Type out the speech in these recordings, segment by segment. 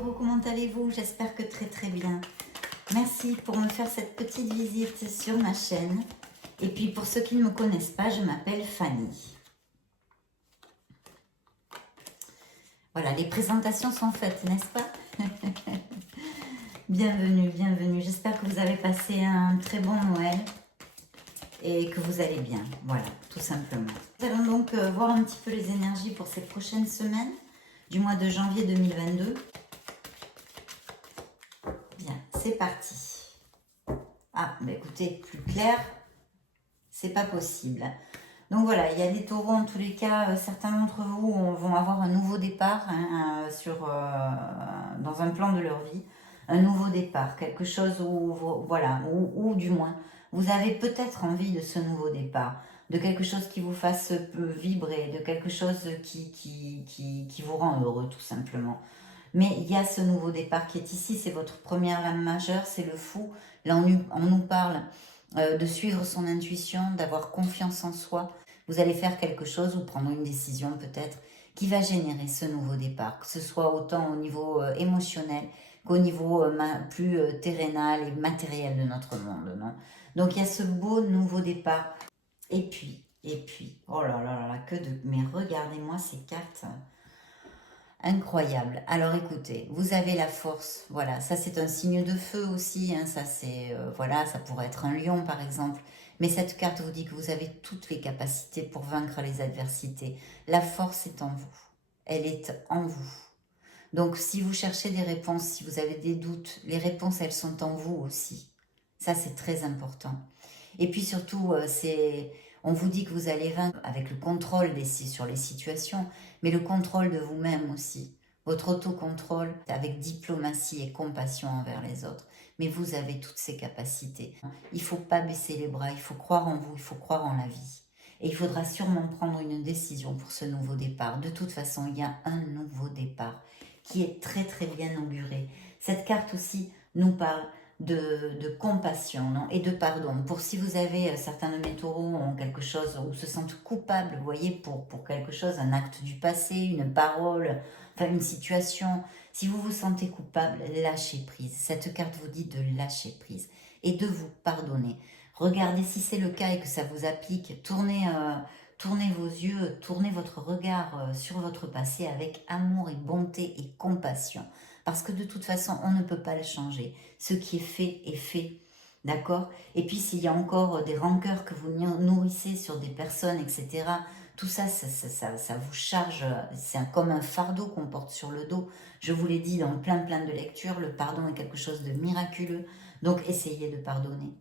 taureaux, comment allez-vous? J'espère que très très bien. Merci pour me faire cette petite visite sur ma chaîne. Et puis pour ceux qui ne me connaissent pas, je m'appelle Fanny. Voilà, les présentations sont faites, n'est-ce pas? Bienvenue, bienvenue. J'espère que vous avez passé un très bon Noël et que vous allez bien. Voilà, tout simplement. Nous allons donc voir un petit peu les énergies pour ces prochaines semaines du mois de janvier 2022. Bien, c'est parti. Ah, bah écoutez, plus clair, c'est pas possible. Donc voilà, il y a des taureaux en tous les cas, certains d'entre vous vont avoir un nouveau départ dans un plan de leur vie, un nouveau départ, quelque chose où, voilà, ou du moins, vous avez peut-être envie de ce nouveau départ, de quelque chose qui vous fasse vibrer, de quelque chose qui vous rend heureux tout simplement. Mais il y a ce nouveau départ qui est ici, c'est votre première lame majeure, c'est le fou. Là, on nous parle de suivre son intuition, d'avoir confiance en soi. Vous allez faire quelque chose ou prendre une décision peut-être qui va générer ce nouveau départ, que ce soit autant au niveau émotionnel qu'au niveau plus terrénal et matériel de notre monde, non? Donc, il y a ce beau nouveau départ. Et puis, oh là là là là, mais regardez-moi ces cartes. Incroyable. Alors écoutez, vous avez la force, voilà, ça c'est un signe de feu aussi, hein, ça c'est, voilà, ça pourrait être un lion par exemple, mais cette carte vous dit que vous avez toutes les capacités pour vaincre les adversités. La force est en vous, elle est en vous. Donc si vous cherchez des réponses, si vous avez des doutes, les réponses elles sont en vous aussi. Ça c'est très important. Et puis surtout, on vous dit que vous allez vaincre avec le contrôle sur les situations, mais le contrôle de vous-même aussi. Votre autocontrôle avec diplomatie et compassion envers les autres. Mais vous avez toutes ces capacités. Il ne faut pas baisser les bras, il faut croire en vous, il faut croire en la vie. Et il faudra sûrement prendre une décision pour ce nouveau départ. De toute façon, il y a un nouveau départ qui est très très bien auguré. Cette carte aussi nous parle de compassion, non, et de pardon. Pour si vous avez, certains de mes taureaux ont quelque chose, ou se sentent coupables, vous voyez, pour quelque chose, un acte du passé, une parole, enfin une situation, si vous vous sentez coupable, lâchez prise. Cette carte vous dit de lâcher prise et de vous pardonner. Regardez si c'est le cas et que ça vous applique, tournez vos yeux, tournez votre regard sur votre passé avec amour et bonté et compassion. Parce que de toute façon, on ne peut pas le changer. Ce qui est fait. D'accord? Et puis, s'il y a encore des rancœurs que vous nourrissez sur des personnes, etc., tout ça, ça vous charge. C'est comme un fardeau qu'on porte sur le dos. Je vous l'ai dit dans plein de lectures, le pardon est quelque chose de miraculeux. Donc, essayez de pardonner.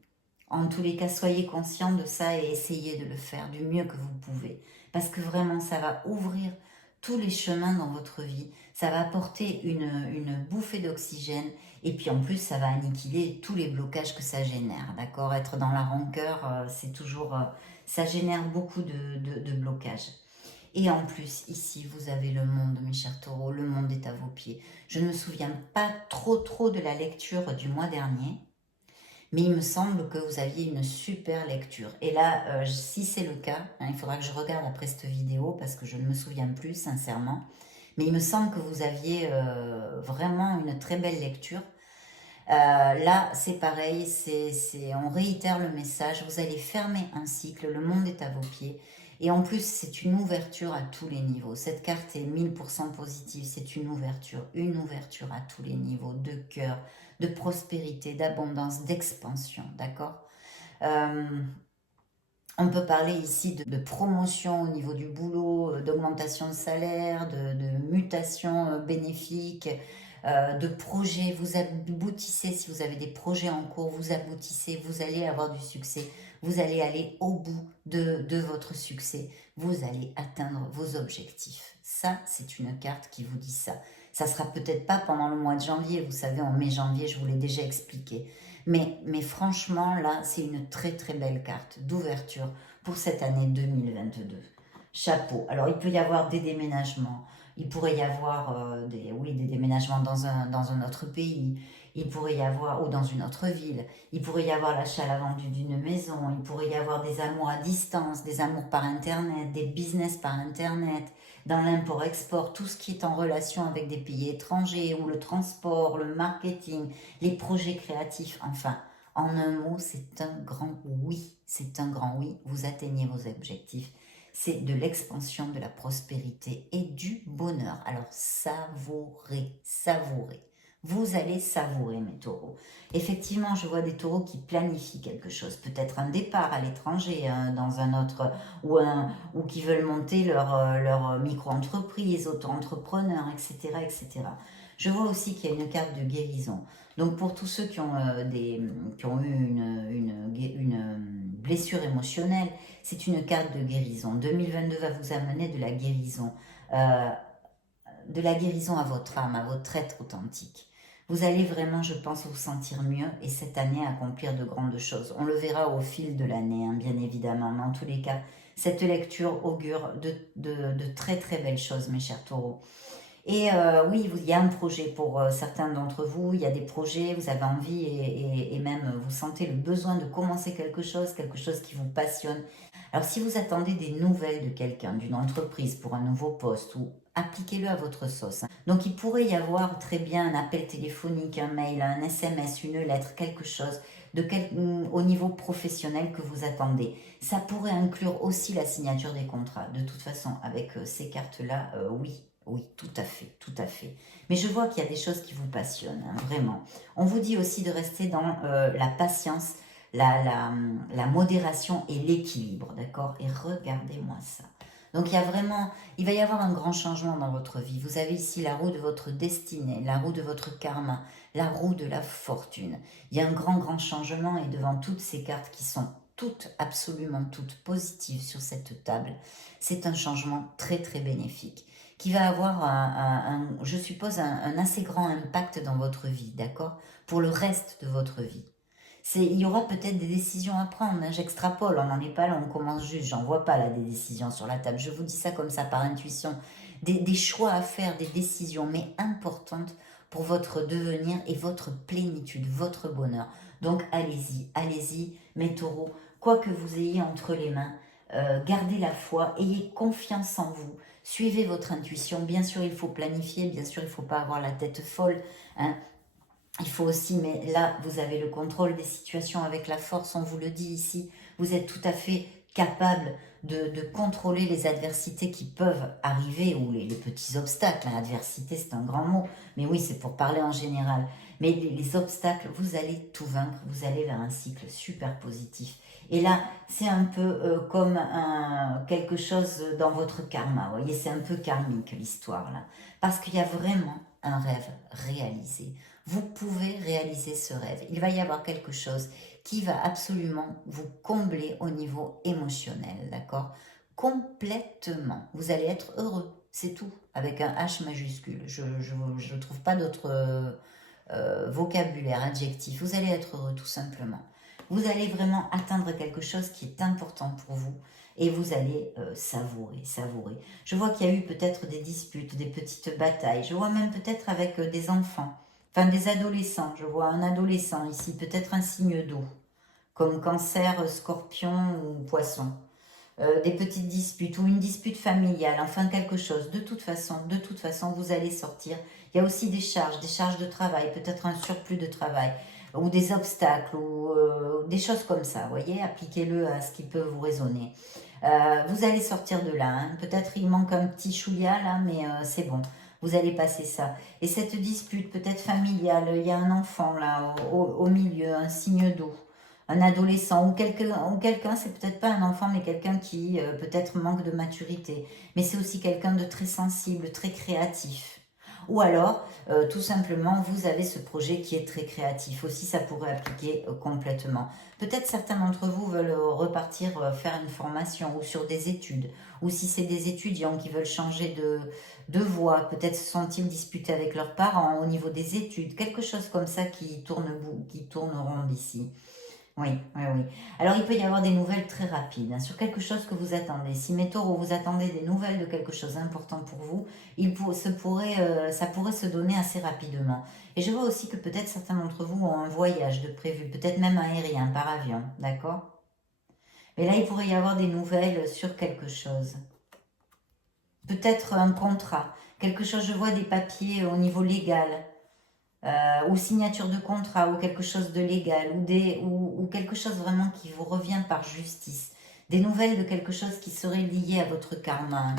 En tous les cas, soyez conscient de ça et essayez de le faire du mieux que vous pouvez. Parce que vraiment, ça va ouvrir tous les chemins dans votre vie. Ça va apporter une bouffée d'oxygène. Et puis en plus, ça va annihiler tous les blocages que ça génère. D'accord? Être dans la rancœur, c'est toujours... ça génère beaucoup de blocages. Et en plus, ici, vous avez le monde, mes chers taureaux. Le monde est à vos pieds. Je ne me souviens pas trop de la lecture du mois dernier. Mais il me semble que vous aviez une super lecture. Et là, si c'est le cas, hein, il faudra que je regarde après cette vidéo parce que je ne me souviens plus, sincèrement. Mais il me semble que vous aviez vraiment une très belle lecture. Là, c'est pareil, on réitère le message. Vous allez fermer un cycle, le monde est à vos pieds. Et en plus, c'est une ouverture à tous les niveaux. Cette carte est 1000% positive, c'est une ouverture à tous les niveaux, de cœur, de prospérité, d'abondance, d'expansion, d'accord? On peut parler ici de promotion au niveau du boulot, d'augmentation de salaire, de mutation bénéfique, de projets. Vous aboutissez, si vous avez des projets en cours, vous aboutissez, vous allez avoir du succès, vous allez aller au bout de votre succès, vous allez atteindre vos objectifs. Ça, c'est une carte qui vous dit ça. Ça sera peut-être pas pendant le mois de janvier, vous savez, en mai-janvier, je vous l'ai déjà expliqué. Mais franchement, là, c'est une très belle carte d'ouverture pour cette année 2022. Chapeau. Alors, il peut y avoir des déménagements. Il pourrait y avoir des déménagements dans un autre pays. il pourrait y avoir, ou dans une autre ville, il pourrait y avoir l'achat à la vente d'une maison, il pourrait y avoir des amours à distance, des amours par Internet, des business par Internet, dans l'import-export, tout ce qui est en relation avec des pays étrangers, ou le transport, le marketing, les projets créatifs, enfin, en un mot, c'est un grand oui, c'est un grand oui, vous atteignez vos objectifs, c'est de l'expansion, de la prospérité et du bonheur. Alors savourez, savourez. Vous allez savourer mes taureaux. Effectivement, je vois des taureaux qui planifient quelque chose, peut-être un départ à l'étranger, hein, dans un autre, ou qui veulent monter leur micro-entreprise, auto-entrepreneur, etc., etc. Je vois aussi qu'il y a une carte de guérison. Donc pour tous ceux qui ont eu une blessure émotionnelle, c'est une carte de guérison. 2022 va vous amener euh, de la guérison à votre âme, à votre être authentique. Vous allez vraiment, je pense, vous sentir mieux et cette année accomplir de grandes choses. On le verra au fil de l'année, hein, bien évidemment, mais en tous les cas, cette lecture augure de très très belles choses, mes chers taureaux. Et oui, il y a un projet pour certains d'entre vous, il y a des projets, vous avez envie et même vous sentez le besoin de commencer quelque chose qui vous passionne. Alors si vous attendez des nouvelles de quelqu'un, d'une entreprise pour un nouveau poste, ou appliquez-le à votre sauce, hein. Donc il pourrait y avoir très bien un appel téléphonique, un mail, un SMS, une lettre, quelque chose au niveau professionnel que vous attendez. Ça pourrait inclure aussi la signature des contrats. De toute façon, avec ces cartes-là, oui. Oui, tout à fait, tout à fait. Mais je vois qu'il y a des choses qui vous passionnent, hein, vraiment. On vous dit aussi de rester dans la patience, la modération et l'équilibre, d'accord? Et regardez-moi ça. Donc il va y avoir un grand changement dans votre vie. Vous avez ici la roue de votre destinée, la roue de votre karma, la roue de la fortune. Il y a un grand changement et devant toutes ces cartes qui sont toutes, absolument toutes positives sur cette table, c'est un changement très bénéfique qui va avoir, je suppose, un assez grand impact dans votre vie, d'accord? Pour le reste de votre vie. Il y aura peut-être des décisions à prendre, hein, j'extrapole, on n'en est pas là, on commence juste, j'en vois pas là des décisions sur la table, je vous dis ça comme ça par intuition, des choix à faire, des décisions, mais importantes pour votre devenir et votre plénitude, votre bonheur. Donc allez-y, allez-y, mes taureaux, quoi que vous ayez entre les mains, gardez la foi, ayez confiance en vous, suivez votre intuition, bien sûr il faut planifier, bien sûr il ne faut pas avoir la tête folle, hein. Il faut aussi, mais là, vous avez le contrôle des situations avec la force, on vous le dit ici. Vous êtes tout à fait capable de contrôler les adversités qui peuvent arriver, ou les petits obstacles. L'adversité, c'est un grand mot, mais oui, c'est pour parler en général. Mais les obstacles, vous allez tout vaincre, vous allez vers un cycle super positif. Et là, c'est un peu comme quelque chose dans votre karma, vous voyez, c'est un peu karmique l'histoire là. Parce qu'il y a vraiment un rêve réalisé. Vous pouvez réaliser ce rêve. Il va y avoir quelque chose qui va absolument vous combler au niveau émotionnel, d'accord? Complètement. Vous allez être heureux, c'est tout, avec un H majuscule. Je ne trouve pas d'autre vocabulaire, adjectif. Vous allez être heureux, tout simplement. Vous allez vraiment atteindre quelque chose qui est important pour vous et vous allez savourer, savourer. Je vois qu'il y a eu peut-être des disputes, des petites batailles. Je vois même peut-être avec des enfants. Enfin, des adolescents, je vois un adolescent ici, peut-être un signe d'eau, comme cancer, scorpion ou poisson. Des petites disputes ou une dispute familiale, enfin quelque chose. De toute façon, vous allez sortir. Il y a aussi des charges de travail, peut-être un surplus de travail, ou des obstacles, ou des choses comme ça, vous voyez, appliquez-le à ce qui peut vous résonner. Vous allez sortir de là, hein. Peut-être il manque un petit chouïa là, mais c'est bon. Vous allez passer ça. Et cette dispute peut-être familiale, il y a un enfant là au milieu, un signe d'eau, un adolescent ou quelqu'un, c'est peut-être pas un enfant, mais quelqu'un qui peut-être manque de maturité. Mais c'est aussi quelqu'un de très sensible, très créatif. Ou alors, tout simplement, vous avez ce projet qui est très créatif. Aussi, ça pourrait appliquer complètement. Peut-être certains d'entre vous veulent repartir faire une formation ou sur des études. Ou si c'est des étudiants qui veulent changer de voie, peut-être se sont-ils disputés avec leurs parents au niveau des études. Quelque chose comme ça qui tourne rond ici. Oui, oui, oui. Alors, il peut y avoir des nouvelles très rapides, hein, sur quelque chose que vous attendez. Si mes taureaux, vous attendez des nouvelles de quelque chose d'important pour vous, ça pourrait se donner assez rapidement. Et je vois aussi que peut-être certains d'entre vous ont un voyage de prévu, peut-être même aérien, par avion, d'accord? Mais là, il pourrait y avoir des nouvelles sur quelque chose. Peut-être un contrat, quelque chose, je vois des papiers au niveau légal, ou signature de contrat, ou quelque chose de légal, ou quelque chose vraiment qui vous revient par justice. Des nouvelles de quelque chose qui serait lié à votre karma, hein.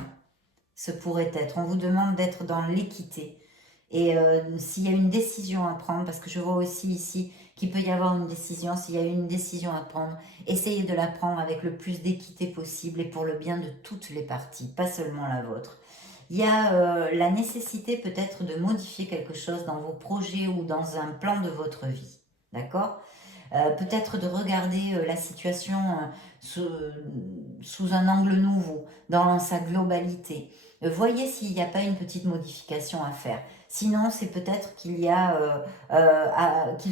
Ce pourrait être. On vous demande d'être dans l'équité. Et s'il y a une décision à prendre, parce que je vois aussi ici qu'il peut y avoir une décision, s'il y a une décision à prendre, essayez de la prendre avec le plus d'équité possible et pour le bien de toutes les parties, pas seulement la vôtre. Il y a la nécessité peut-être de modifier quelque chose dans vos projets ou dans un plan de votre vie. D'accord? Peut-être de regarder la situation sous, sous un angle nouveau, dans sa globalité. Voyez s'il n'y a pas une petite modification à faire. Sinon, c'est peut-être qu'il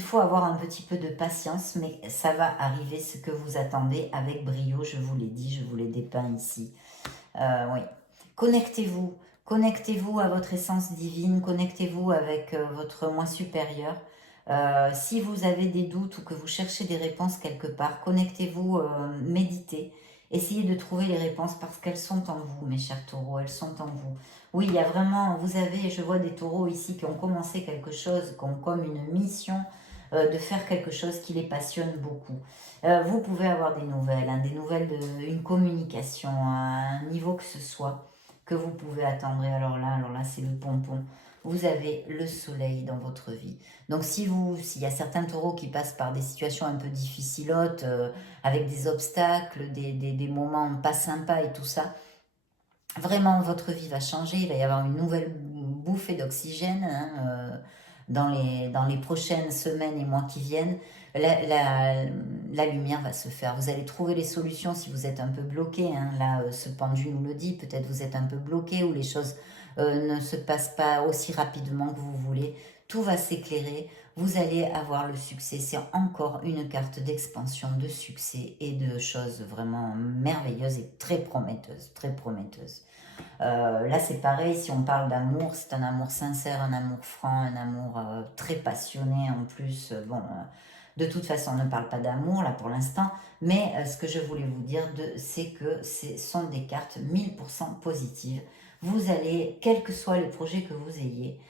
faut avoir un petit peu de patience, mais ça va arriver ce que vous attendez avec brio, je vous l'ai dit, je vous l'ai dépeint ici. Oui. Connectez-vous, connectez-vous à votre essence divine, connectez-vous avec votre moi supérieur. Si vous avez des doutes ou que vous cherchez des réponses quelque part, connectez-vous, méditez. Essayez de trouver les réponses parce qu'elles sont en vous, mes chers taureaux, elles sont en vous. Oui, il y a vraiment, vous avez, je vois des taureaux ici qui ont commencé quelque chose, qui ont comme une mission de faire quelque chose qui les passionne beaucoup. Vous pouvez avoir des nouvelles, hein, des nouvelles une communication à un niveau que ce soit que vous pouvez attendre. Et alors là, c'est le pompon. Vous avez le soleil dans votre vie. Donc s'il y a certains taureaux qui passent par des situations un peu difficilotes, avec des obstacles, des moments pas sympas et tout ça, vraiment votre vie va changer. Il va y avoir une nouvelle bouffée d'oxygène, hein, dans les prochaines semaines et mois qui viennent. La lumière va se faire. Vous allez trouver les solutions si vous êtes un peu bloqué, hein. Là, ce pendu nous le dit. Peut-être vous êtes un peu bloqué ou les choses ne se passent pas aussi rapidement que vous voulez. Tout va s'éclairer. Vous allez avoir le succès. C'est encore une carte d'expansion, de succès et de choses vraiment merveilleuses et très prometteuses. Très prometteuses. Là, c'est pareil, si on parle d'amour, c'est un amour sincère, un amour franc, un amour très passionné en plus. Bon, de toute façon, on ne parle pas d'amour là pour l'instant, mais ce que je voulais vous dire, c'est que ce sont des cartes 1000% positives. Vous allez, quels que soient les projets que vous ayez,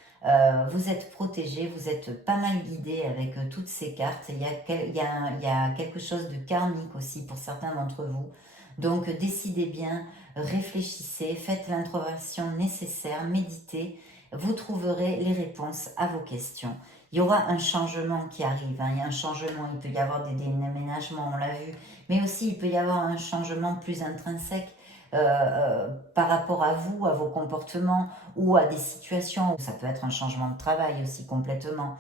vous êtes protégé, vous êtes pas mal guidé avec toutes ces cartes. Il y a quelque chose de karmique aussi pour certains d'entre vous. Donc, décidez bien, réfléchissez, faites l'introspection nécessaire, méditez, vous trouverez les réponses à vos questions. Il y aura un changement qui arrive, hein. Il y a un changement, il peut y avoir des déménagements, on l'a vu, mais aussi il peut y avoir un changement plus intrinsèque par rapport à vous, à vos comportements ou à des situations. Ça peut être un changement de travail aussi complètement.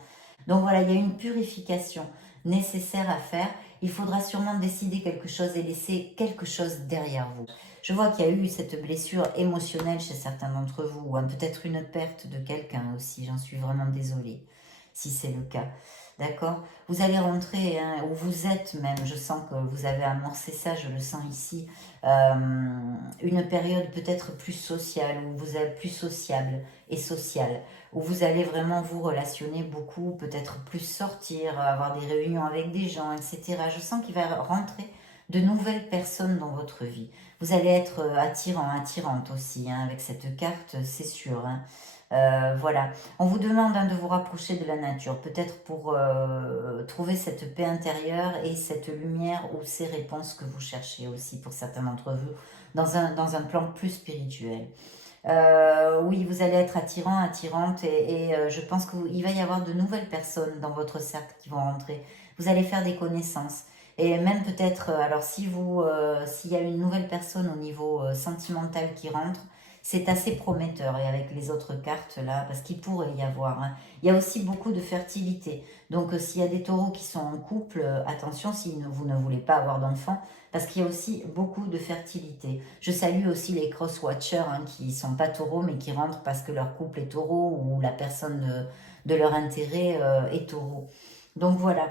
Donc voilà, il y a une purification nécessaire à faire. Il faudra sûrement décider quelque chose et laisser quelque chose derrière vous. Je vois qu'il y a eu cette blessure émotionnelle chez certains d'entre vous, ou peut-être une perte de quelqu'un aussi. J'en suis vraiment désolée si c'est le cas. D'accord? Vous allez rentrer, hein, où vous êtes même, je sens que vous avez amorcé ça, je le sens ici, une période peut-être plus sociale, où vous êtes plus sociable et sociale, où vous allez vraiment vous relationner beaucoup, peut-être plus sortir, avoir des réunions avec des gens, etc. Je sens qu'il va rentrer de nouvelles personnes dans votre vie. Vous allez être attirant, attirante aussi, hein, avec cette carte, c'est sûr, hein. Voilà. On vous demande, hein, de vous rapprocher de la nature, peut-être pour trouver cette paix intérieure et cette lumière ou ces réponses que vous cherchez aussi pour certains d'entre vous dans un plan plus spirituel. Oui, vous allez être attirant, attirante et je pense qu'il va y avoir de nouvelles personnes dans votre cercle qui vont rentrer. Vous allez faire des connaissances et même peut-être, alors si s'il y a une nouvelle personne au niveau sentimental qui rentre, c'est assez prometteur et avec les autres cartes là, parce qu'il pourrait y avoir, hein. Il y a aussi beaucoup de fertilité. Donc s'il y a des taureaux qui sont en couple, attention si vous ne voulez pas avoir d'enfants, parce qu'il y a aussi beaucoup de fertilité. Je salue aussi les cross-watchers, hein, qui ne sont pas taureaux mais qui rentrent parce que leur couple est taureau ou la personne de leur intérêt est taureau. Donc voilà,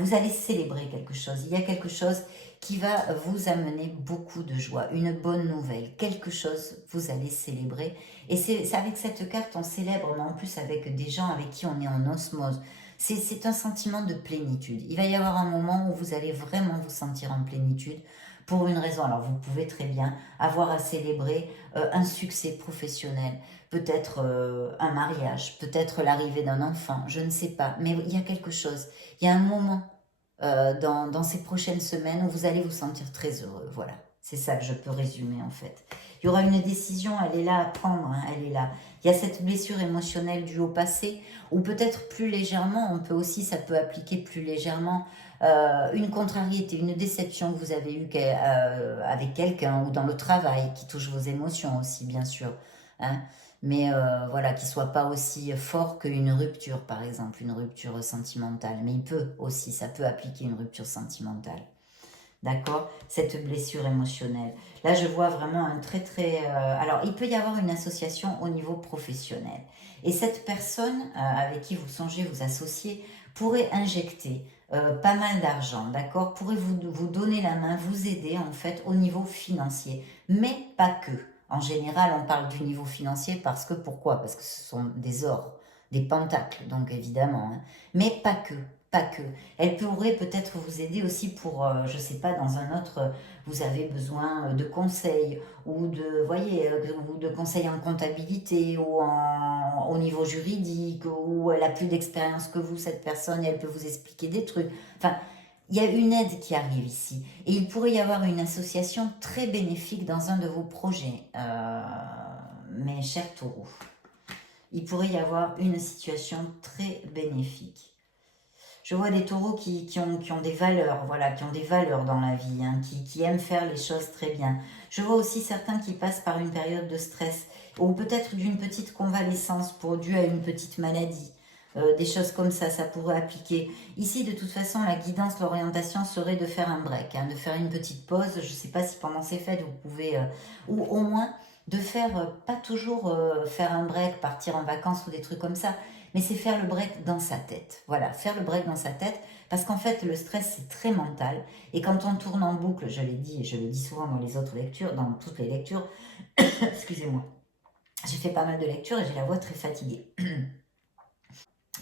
Vous allez célébrer quelque chose. Il y a quelque chose qui va vous amener beaucoup de joie, une bonne nouvelle, quelque chose vous allez célébrer. Et c'est avec cette carte, on célèbre, mais en plus avec des gens avec qui on est en osmose. C'est un sentiment de plénitude. Il va y avoir un moment où vous allez vraiment vous sentir en plénitude pour une raison. Alors vous pouvez très bien avoir à célébrer un succès professionnel, peut-être un mariage, peut-être l'arrivée d'un enfant, je ne sais pas. Mais il y a quelque chose, il y a un moment dans ces prochaines semaines où vous allez vous sentir très heureux. Voilà, c'est ça que je peux résumer en fait. Il y aura une décision, elle est là à prendre, hein, elle est là. Il y a cette blessure émotionnelle due au passé, ou peut-être plus légèrement, on peut aussi, ça peut appliquer plus légèrement une contrariété, une déception que vous avez eue avec quelqu'un ou dans le travail, qui touche vos émotions aussi, bien sûr. Hein. Mais voilà, qui soit pas aussi fort qu'une rupture, par exemple, une rupture sentimentale. Mais il peut aussi, ça peut appliquer une rupture sentimentale. D'accord? Cette blessure émotionnelle. Là, je vois vraiment un alors, il peut y avoir une association au niveau professionnel. Et cette personne avec qui vous songez vous associer pourrait injecter pas mal d'argent, d'accord? Pourrait vous donner la main, vous aider en fait au niveau financier. Mais pas que. En général, on parle du niveau financier parce que, pourquoi? Parce que ce sont des ors, des pentacles, donc évidemment. Hein. Mais pas que. Pas que. Elle pourrait peut-être vous aider aussi pour, je ne sais pas, dans un autre, vous avez besoin de conseils ou de, voyez, ou de conseils en comptabilité ou au niveau juridique, ou elle a plus d'expérience que vous, cette personne, et elle peut vous expliquer des trucs. Enfin, il y a une aide qui arrive ici. Et il pourrait y avoir une association très bénéfique dans un de vos projets, mes chers taureaux. Il pourrait y avoir une situation très bénéfique. Je vois des taureaux qui ont des valeurs, voilà, qui ont des valeurs dans la vie, hein, qui aiment faire les choses très bien. Je vois aussi certains qui passent par une période de stress, ou peut-être d'une petite convalescence due à une petite maladie. Des choses comme ça pourrait appliquer. Ici, de toute façon, la guidance, l'orientation serait de faire un break, hein, de faire une petite pause. Je ne sais pas si pendant ces fêtes, vous pouvez, ou au moins de faire, pas toujours faire un break, partir en vacances ou des trucs comme ça, mais c'est faire le break dans sa tête. Voilà, faire le break dans sa tête, parce qu'en fait, le stress, c'est très mental. Et quand on tourne en boucle, je l'ai dit, et je le dis souvent dans les autres lectures, dans toutes les lectures, excusez-moi, j'ai fait pas mal de lectures et j'ai la voix très fatiguée.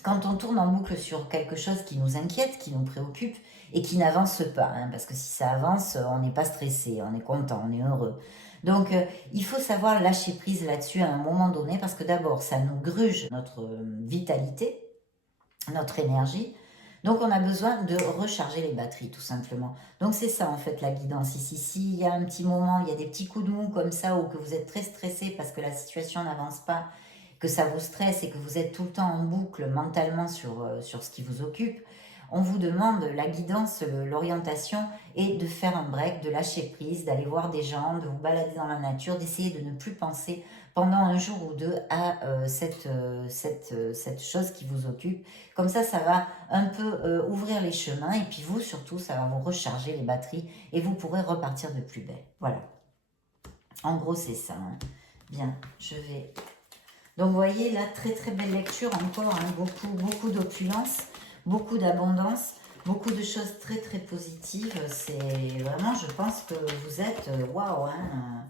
Quand on tourne en boucle sur quelque chose qui nous inquiète, qui nous préoccupe, et qui n'avance pas, hein, parce que si ça avance, on n'est pas stressé, on est content, on est heureux. Donc, il faut savoir lâcher prise là-dessus à un moment donné, parce que d'abord, ça nous gruge notre vitalité, notre énergie. Donc on a besoin de recharger les batteries tout simplement. Donc c'est ça en fait la guidance ici. S'il y a un petit moment, il y a des petits coups de mou comme ça ou que vous êtes très stressé parce que la situation n'avance pas, que ça vous stresse et que vous êtes tout le temps en boucle mentalement sur ce qui vous occupe, on vous demande la guidance, l'orientation et de faire un break, de lâcher prise, d'aller voir des gens, de vous balader dans la nature, d'essayer de ne plus penser pendant un jour ou deux à cette chose qui vous occupe. Comme ça va un peu ouvrir les chemins et puis vous, surtout, ça va vous recharger les batteries et vous pourrez repartir de plus belle. Voilà. En gros, c'est ça. Hein. Bien, je vais... Donc, vous voyez, là, très très belle lecture encore. Hein, beaucoup d'opulence, beaucoup d'abondance, beaucoup de choses très très positives. C'est vraiment, je pense que vous êtes... Waouh, hein,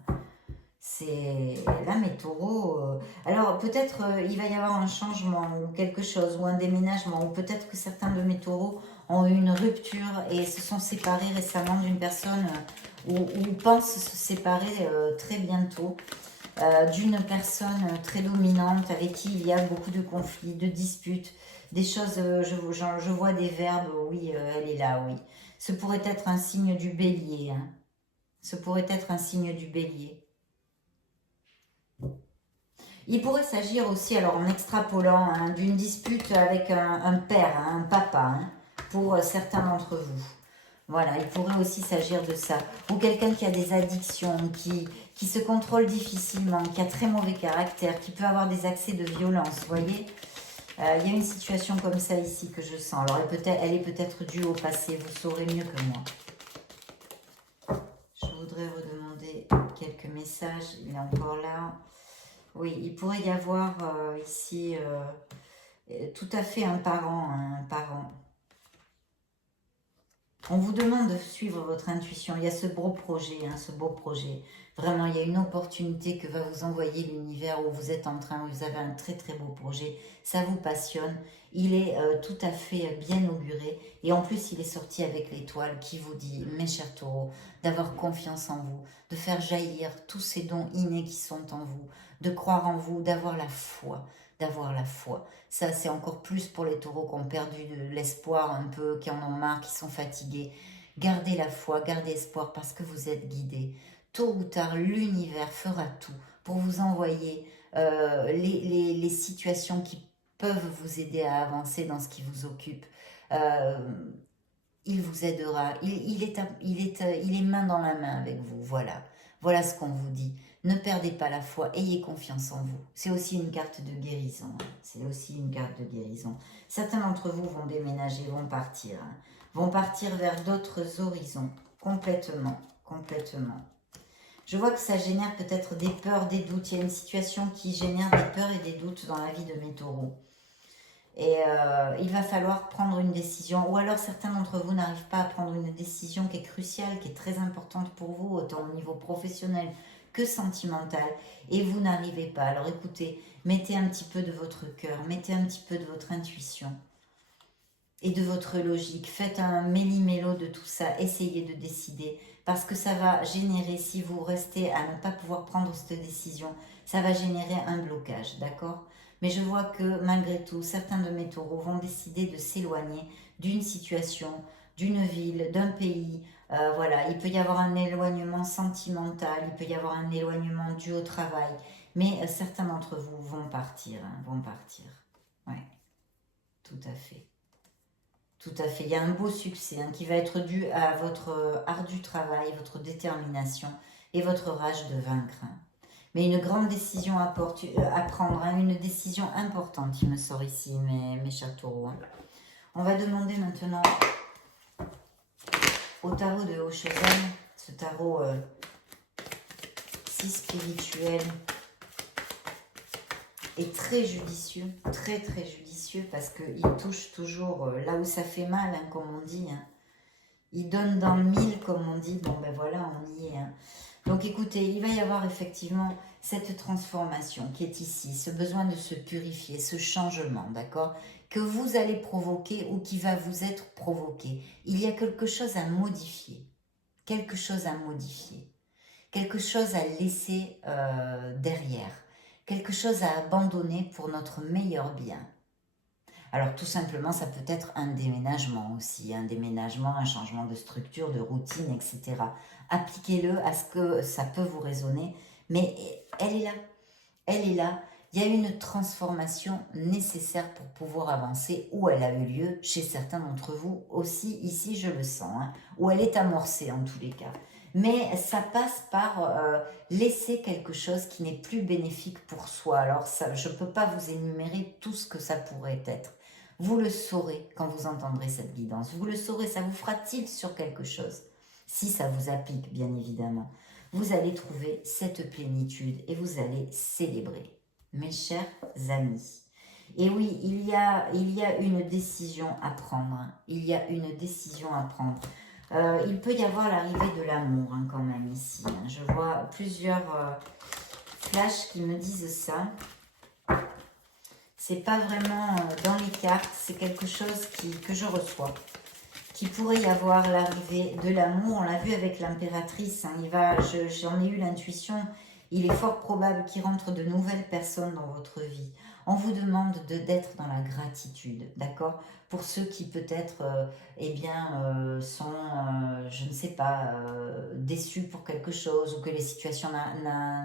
c'est là mes taureaux. Alors peut-être il va y avoir un changement ou quelque chose ou un déménagement ou peut-être que certains de mes taureaux ont eu une rupture et se sont séparés récemment d'une personne ou pensent se séparer très bientôt d'une personne très dominante avec qui il y a beaucoup de conflits, de disputes, des choses. Je vois des verbes. Oui, elle est là. Oui, ce pourrait être un signe du bélier. Hein. Ce pourrait être un signe du bélier. Il pourrait s'agir aussi, alors en extrapolant, hein, d'une dispute avec un père, hein, un papa, hein, pour certains d'entre vous. Voilà, il pourrait aussi s'agir de ça. Ou quelqu'un qui a des addictions, qui se contrôle difficilement, qui a très mauvais caractère, qui peut avoir des accès de violence, vous voyez. Il y a une situation comme ça ici que je sens. Alors elle est peut-être due au passé, vous saurez mieux que moi. Je voudrais redemander quelques messages. Il est encore là. Oui, il pourrait y avoir ici tout à fait un parent, hein, un parent. On vous demande de suivre votre intuition. Il y a ce beau projet, ce beau projet. Vraiment, il y a une opportunité que va vous envoyer l'univers où vous êtes en train, où vous avez un très très beau projet. Ça vous passionne. Il est tout à fait bien auguré. Et en plus, il est sorti avec l'étoile qui vous dit, mes chers taureaux, d'avoir confiance en vous, de faire jaillir tous ces dons innés qui sont en vous, de croire en vous, d'avoir la foi. D'avoir la foi. Ça, c'est encore plus pour les taureaux qui ont perdu de l'espoir un peu, qui en ont marre, qui sont fatigués. Gardez la foi, gardez espoir parce que vous êtes guidés. Tôt ou tard, l'univers fera tout pour vous envoyer les situations qui peuvent vous aider à avancer dans ce qui vous occupe. Euh, il vous aidera. Il est main dans la main avec vous. Voilà. Voilà ce qu'on vous dit. Ne perdez pas la foi. Ayez confiance en vous. C'est aussi une carte de guérison. C'est aussi une carte de guérison. Certains d'entre vous vont déménager, vont partir. Vont partir vers d'autres horizons. Complètement. Complètement. Je vois que ça génère peut-être des peurs, des doutes. Il y a une situation qui génère des peurs et des doutes dans la vie de mes taureaux. Et il va falloir prendre une décision. Ou alors certains d'entre vous n'arrivent pas à prendre une décision qui est cruciale, qui est très importante pour vous, autant au niveau professionnel que sentimental. Et vous n'arrivez pas. Alors écoutez, mettez un petit peu de votre cœur, mettez un petit peu de votre intuition et de votre logique. Faites un méli-mélo de tout ça. Essayez de décider. Parce que ça va générer, si vous restez à ne pas pouvoir prendre cette décision, ça va générer un blocage, d'accord ? Mais je vois que malgré tout, certains de mes taureaux vont décider de s'éloigner d'une situation, d'une ville, d'un pays. Voilà, il peut y avoir un éloignement sentimental, il peut y avoir un éloignement dû au travail. Mais certains d'entre vous vont partir, vont partir. Ouais, tout à fait. Tout à fait. Il y a un beau succès qui va être dû à votre ardu travail, votre détermination et votre rage de vaincre. Mais une grande décision à prendre, une décision importante, il me sort ici, mes chers taureaux. On va demander maintenant au tarot de Oshozen, ce tarot si spirituel et très judicieux, très très judicieux, parce qu'il touche toujours là où ça fait mal, comme on dit. Il donne dans le mille, comme on dit. Bon, ben voilà, on y est. Donc écoutez, il va y avoir effectivement cette transformation qui est ici, ce besoin de se purifier, ce changement, d'accord, que vous allez provoquer ou qui va vous être provoqué. Il y a quelque chose à modifier, quelque chose à modifier, quelque chose à laisser derrière, quelque chose à abandonner pour notre meilleur bien. Alors tout simplement, ça peut être un déménagement aussi, un déménagement, un changement de structure, de routine, etc. Appliquez-le à ce que ça peut vous résonner, mais elle est là, elle est là. Il y a une transformation nécessaire pour pouvoir avancer, où elle a eu lieu chez certains d'entre vous aussi, ici je le sens, où elle est amorcée en tous les cas. Mais ça passe par laisser quelque chose qui n'est plus bénéfique pour soi. Alors ça, je ne peux pas vous énumérer tout ce que ça pourrait être. Vous le saurez quand vous entendrez cette guidance. Vous le saurez, ça vous fera tilt sur quelque chose. Si ça vous applique, bien évidemment. Vous allez trouver cette plénitude et vous allez célébrer. Mes chers amis. Et oui, il y a une décision à prendre. Il y a une décision à prendre. Il peut y avoir l'arrivée de l'amour quand même ici. Je vois plusieurs flashs qui me disent ça. C'est pas vraiment dans les cartes, c'est quelque chose que je reçois. Qu'il pourrait y avoir l'arrivée de l'amour. On l'a vu avec l'impératrice. J'en ai eu l'intuition. Il est fort probable qu'il rentre de nouvelles personnes dans votre vie. On vous demande d'être dans la gratitude, d'accord? Pour ceux qui peut-être, sont, je ne sais pas, déçus pour quelque chose ou que les situations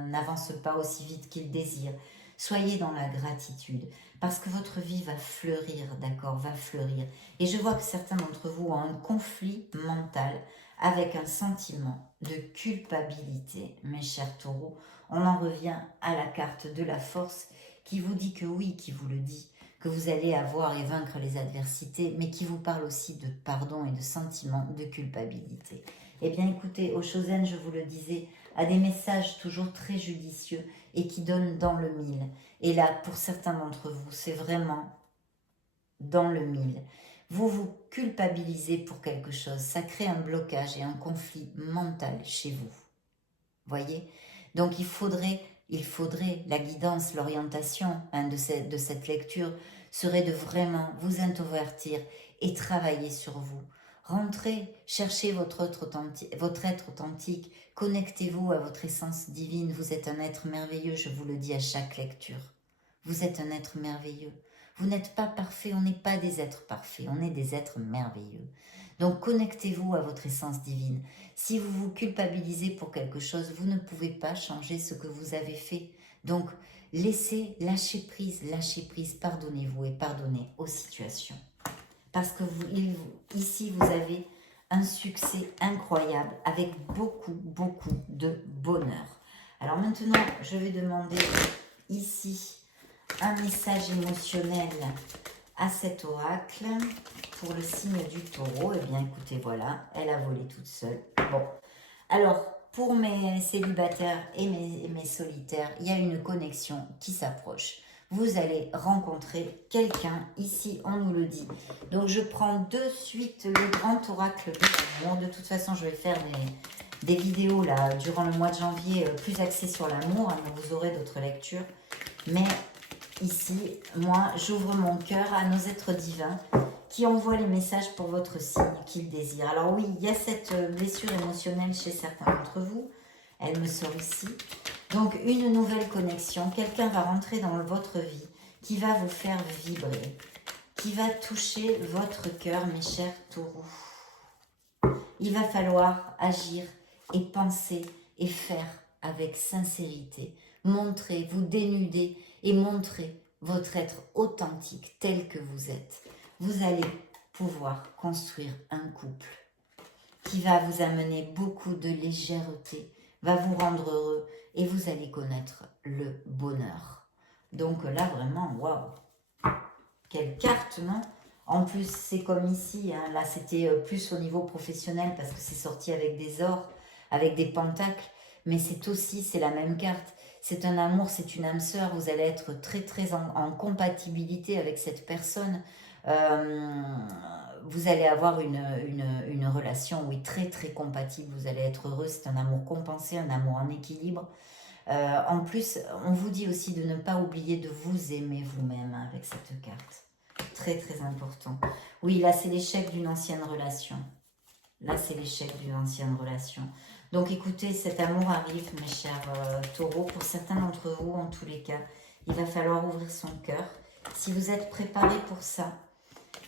n'avancent pas aussi vite qu'ils désirent. Soyez dans la gratitude parce que votre vie va fleurir, d'accord? Va fleurir. Et je vois que certains d'entre vous ont un conflit mental avec un sentiment de culpabilité, mes chers taureaux. On en revient à la carte de la force qui vous dit que oui, qui vous le dit, que vous allez avoir et vaincre les adversités, mais qui vous parle aussi de pardon et de sentiment de culpabilité. Eh bien écoutez, Oshozen, je vous le disais, a des messages toujours très judicieux et qui donnent dans le mille. Et là, pour certains d'entre vous, c'est vraiment dans le mille. Vous vous culpabilisez pour quelque chose. Ça crée un blocage et un conflit mental chez vous. Voyez? Donc il faudrait la guidance, l'orientation de cette lecture serait de vraiment vous introvertir et travailler sur vous. Rentrez, cherchez votre être authentique, connectez-vous à votre essence divine. Vous êtes un être merveilleux, je vous le dis à chaque lecture. Vous êtes un être merveilleux. Vous n'êtes pas parfait, on n'est pas des êtres parfaits, on est des êtres merveilleux. Donc connectez-vous à votre essence divine. Si vous vous culpabilisez pour quelque chose, vous ne pouvez pas changer ce que vous avez fait. Donc lâchez prise, pardonnez-vous et pardonnez aux situations. Parce que ici, vous avez un succès incroyable avec beaucoup, beaucoup de bonheur. Alors maintenant, je vais demander ici un message émotionnel à cet oracle pour le signe du taureau. Eh bien, écoutez, voilà, elle a volé toute seule. Bon, alors, pour mes célibataires et mes solitaires, il y a une connexion qui s'approche. Vous allez rencontrer quelqu'un, ici on nous le dit. Donc je prends de suite le grand oracle de l'amour. De toute façon, je vais faire des vidéos là durant le mois de janvier plus axées sur l'amour. Hein, vous aurez d'autres lectures. Mais ici, moi, j'ouvre mon cœur à nos êtres divins qui envoient les messages pour votre signe qu'ils désirent. Alors oui, il y a cette blessure émotionnelle chez certains d'entre vous. Elle me sort ici. Donc, une nouvelle connexion. Quelqu'un va rentrer dans votre vie qui va vous faire vibrer, qui va toucher votre cœur, mes chers taureaux. Il va falloir agir et penser et faire avec sincérité. Montrer, vous dénuder et montrer votre être authentique tel que vous êtes. Vous allez pouvoir construire un couple qui va vous amener beaucoup de légèreté, va vous rendre heureux et vous allez connaître le bonheur. Donc là, vraiment, waouh! Quelle carte, non? En plus, c'est comme ici, hein, là c'était plus au niveau professionnel parce que c'est sorti avec des ors, avec des pentacles, mais c'est la même carte. C'est un amour, c'est une âme sœur, vous allez être très très en compatibilité avec cette personne. Vous allez avoir une relation, oui, très très compatible, vous allez être heureux, c'est un amour compensé, un amour en équilibre. En plus, on vous dit aussi de ne pas oublier de vous aimer vous-même avec cette carte. Très très important. Oui, là c'est l'échec d'une ancienne relation. Là c'est l'échec d'une ancienne relation. Donc écoutez, cet amour arrive, mes chers taureaux. Pour certains d'entre vous, en tous les cas, il va falloir ouvrir son cœur. Si vous êtes préparés pour ça,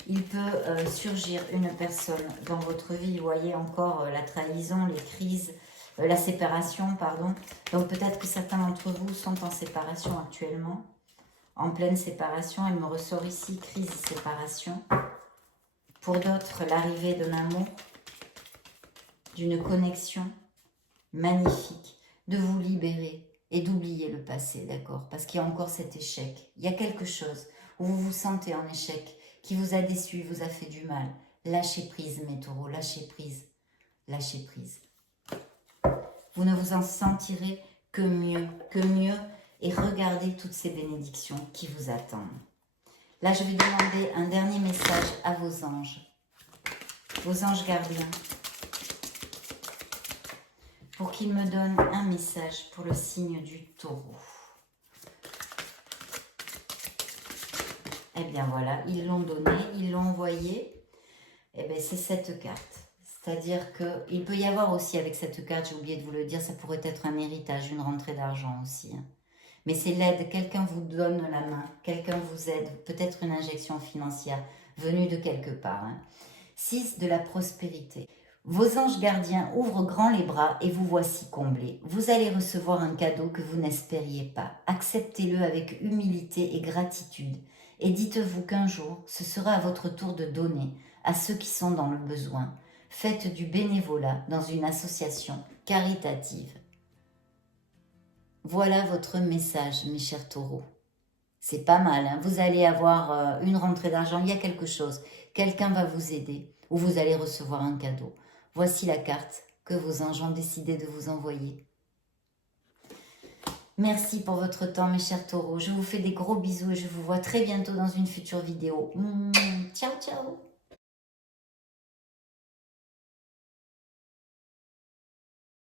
il peut surgir une personne dans votre vie. Vous voyez encore la trahison, les crises, la séparation, pardon. Donc peut-être que certains d'entre vous sont en séparation actuellement. En pleine séparation, elle me ressort ici, crise et séparation. Pour d'autres, l'arrivée d'un amour, d'une connexion magnifique, de vous libérer et d'oublier le passé, d'accord? Parce qu'il y a encore cet échec. Il y a quelque chose où vous vous sentez en échec, qui vous a déçu, vous a fait du mal. Lâchez prise, mes taureaux, lâchez prise. Lâchez prise. Vous ne vous en sentirez que mieux, et regardez toutes ces bénédictions qui vous attendent. Là, je vais demander un dernier message à vos anges gardiens, pour qu'ils me donnent un message pour le signe du taureau. Eh bien voilà, ils l'ont donné, ils l'ont envoyé. Eh bien c'est cette carte. C'est-à-dire qu'il peut y avoir aussi avec cette carte, j'ai oublié de vous le dire, ça pourrait être un héritage, une rentrée d'argent aussi. Mais c'est l'aide, quelqu'un vous donne la main, quelqu'un vous aide, peut-être une injection financière venue de quelque part. 6 de la prospérité. Vos anges gardiens ouvrent grand les bras et vous voici comblés. Vous allez recevoir un cadeau que vous n'espériez pas. Acceptez-le avec humilité et gratitude. Et dites-vous qu'un jour, ce sera à votre tour de donner à ceux qui sont dans le besoin. Faites du bénévolat dans une association caritative. Voilà votre message, mes chers taureaux. C'est pas mal, hein? Vous allez avoir une rentrée d'argent, il y a quelque chose. Quelqu'un va vous aider ou vous allez recevoir un cadeau. Voici la carte que vos anges ont décidé de vous envoyer. Merci pour votre temps, mes chers taureaux. Je vous fais des gros bisous et je vous vois très bientôt dans une future vidéo. Ciao, ciao!